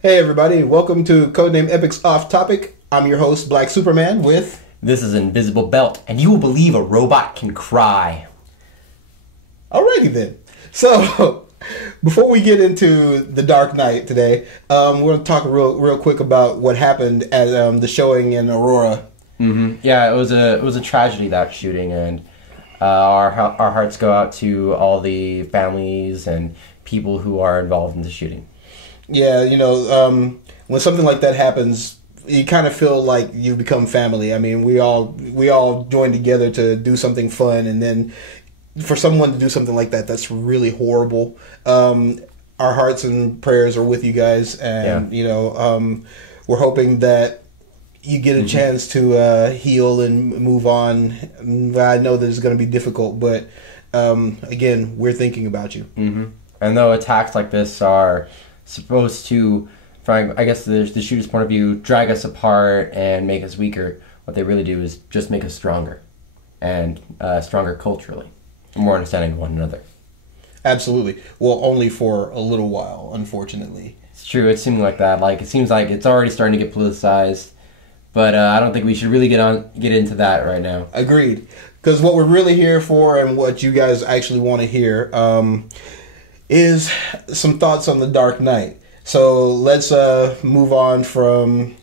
Hey everybody, welcome to Codenamed Epics Off Topic. I'm your host, Black Superman, with... This is Invisible Belt, and you will believe a robot can cry. Alrighty then. So, before we get into The Dark Knight today, we're going to talk real quick about what happened at the showing in Aurora. Mm-hmm. Yeah, it was a tragedy, that shooting, and our hearts go out to all the families and people who are involved in the shooting. Yeah, you know, when something like that happens, you kind of feel like you've become family. I mean, we all join together to do something fun, and then for someone to do something like that, that's really horrible. Our hearts and prayers are with you guys, and you know, we're hoping that you get a chance to heal and move on. I know that it's going to be difficult, but again, we're thinking about you. Mm-hmm. And though attacks like this are supposed to, from I guess the shooter's point of view, drag us apart and make us weaker, what they really do is just make us stronger, and stronger culturally, more understanding of one another. Absolutely. Well, only for a little while, unfortunately. It's true. It seems like that. Like, it seems like it's already starting to get politicized, but I don't think we should really get into that right now. Agreed. Because what we're really here for, and what you guys actually want to hear, is some thoughts on The Dark Knight. So let's move on from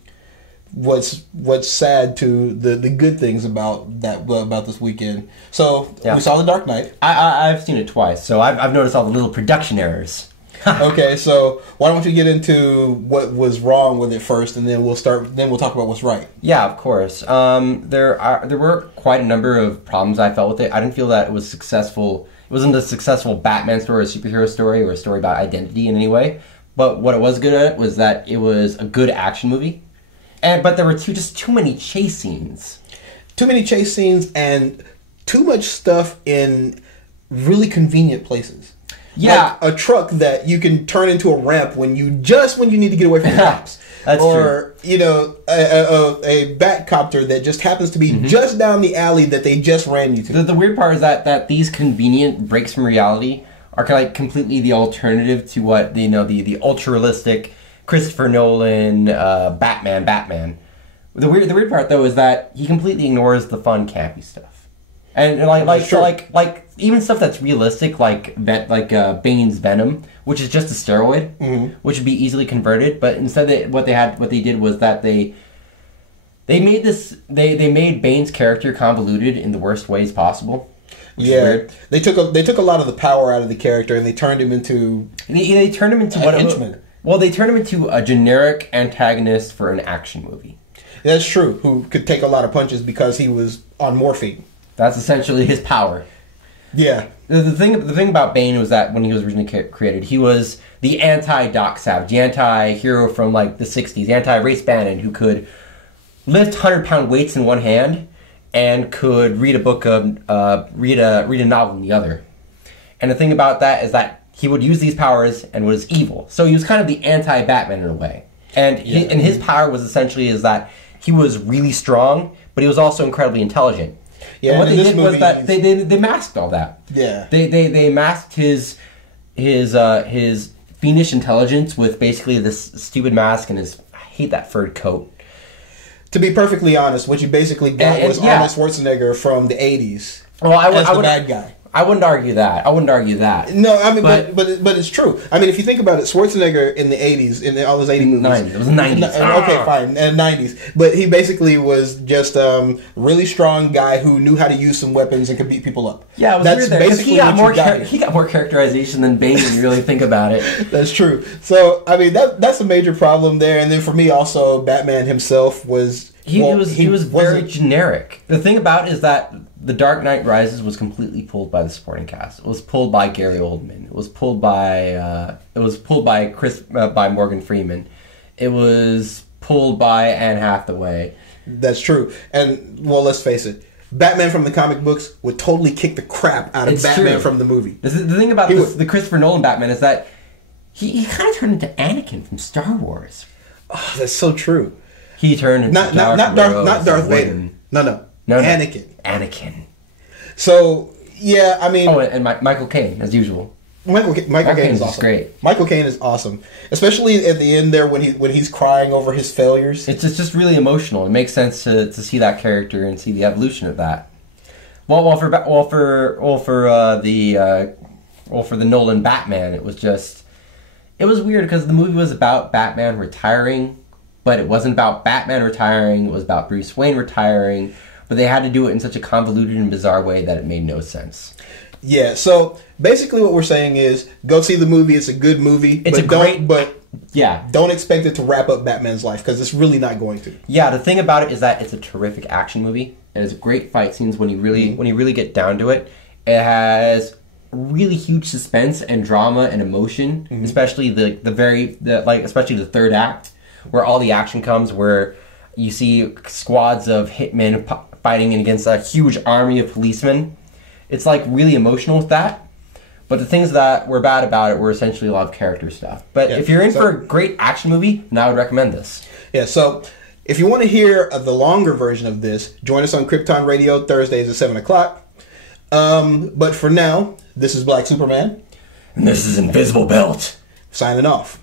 what's sad to the good things about this weekend. So we saw The Dark Knight. I've seen it twice, so I've noticed all the little production errors. Okay, so why don't you get into what was wrong with it first, and then we'll talk about what's right. Yeah, of course. There were quite a number of problems I felt with it. I didn't feel that it was successful. It wasn't a successful Batman story, or a superhero story, or a story about identity in any way. But what it was good at was that it was a good action movie. But there were just too many chase scenes. Too many chase scenes and too much stuff in really convenient places. Yeah. Like a truck that you can turn into a ramp when you need to get away from the cops. That's true. You know, a Batcopter that just happens to be just down the alley that they just ran you to. The weird part is that these convenient breaks from reality are kind of like completely the alternative to what the ultra realistic Christopher Nolan Batman. The weird part though is that he completely ignores the fun campy stuff, and like even stuff that's realistic, like Bane's Venom, which is just a steroid, which would be easily converted. But instead, what they did was that they made Bane's character convoluted in the worst ways possible. Yeah, they took a lot of the power out of the character, and they turned him into they turned him into they turned him into a generic antagonist for an action movie. That's true. Who could take a lot of punches because he was on morphine. That's essentially his power. Yeah. The thing about Bane was that when he was originally created, he was the anti-Doc Savage, the anti-hero from like the 60s, anti-Race Bannon, who could lift 100-pound weights in one hand and could read read a novel in the other. And the thing about that is that he would use these powers and was evil. So he was kind of the anti-Batman in a way. And his power was essentially is that he was really strong, but he was also incredibly intelligent. Yeah, and what they did was that they masked all that. Yeah, they masked his fiendish intelligence with basically this stupid mask and I hate that furred coat. To be perfectly honest, what you basically got was Arnold Schwarzenegger from the '80s. Well, I the bad guy. I wouldn't argue that. No, I mean, but it's true. I mean, if you think about it, Schwarzenegger in the '80s, in all those '80s movies, it was the '90s. Okay, fine, and '90s. But he basically was just really strong guy who knew how to use some weapons and could beat people up. Yeah, it was weird basically he got more characterization than Bane when you really think about it. That's true. So I mean, that's a major problem there. And then for me, also, Batman himself was. He was very generic. The thing about it is that The Dark Knight Rises was completely pulled by the supporting cast. It was pulled by Gary Oldman. It was pulled by by Morgan Freeman. It was pulled by Anne Hathaway. That's true. And well, let's face it. Batman from the comic books would totally kick the crap out of Batman from the movie. The thing about the Christopher Nolan Batman is that he kind of turned into Anakin from Star Wars. Oh, that's so true. He turned into not Darth Vader. No. Anakin. Anakin. So yeah, I mean. Oh, and Michael Caine as usual. Michael Caine is awesome. Great. Michael Caine is awesome, especially at the end there when he's crying over his failures. It's just really emotional. It makes sense to see that character and see the evolution of that. Well, for the Nolan Batman, it was weird because the movie was about Batman retiring, but it wasn't about Batman retiring. It was about Bruce Wayne retiring, but they had to do it in such a convoluted and bizarre way that it made no sense. Yeah, so basically what we're saying is go see the movie. It's a good movie. Don't expect it to wrap up Batman's life because it's really not going to. Yeah, the thing about it is that it's a terrific action movie and it's great fight scenes when you really get down to it. It has really huge suspense and drama and emotion, especially especially the third act where all the action comes, where you see squads of hitmen fighting against a huge army of policemen. It's like really emotional with that. But the things that were bad about it were essentially a lot of character stuff. But if you're in for a great action movie, then I would recommend this. Yeah, so if you want to hear the longer version of this, join us on Krypton Radio Thursdays at 7 o'clock. But for now, this is Black Superman. And this is Invisible Belt. Signing off.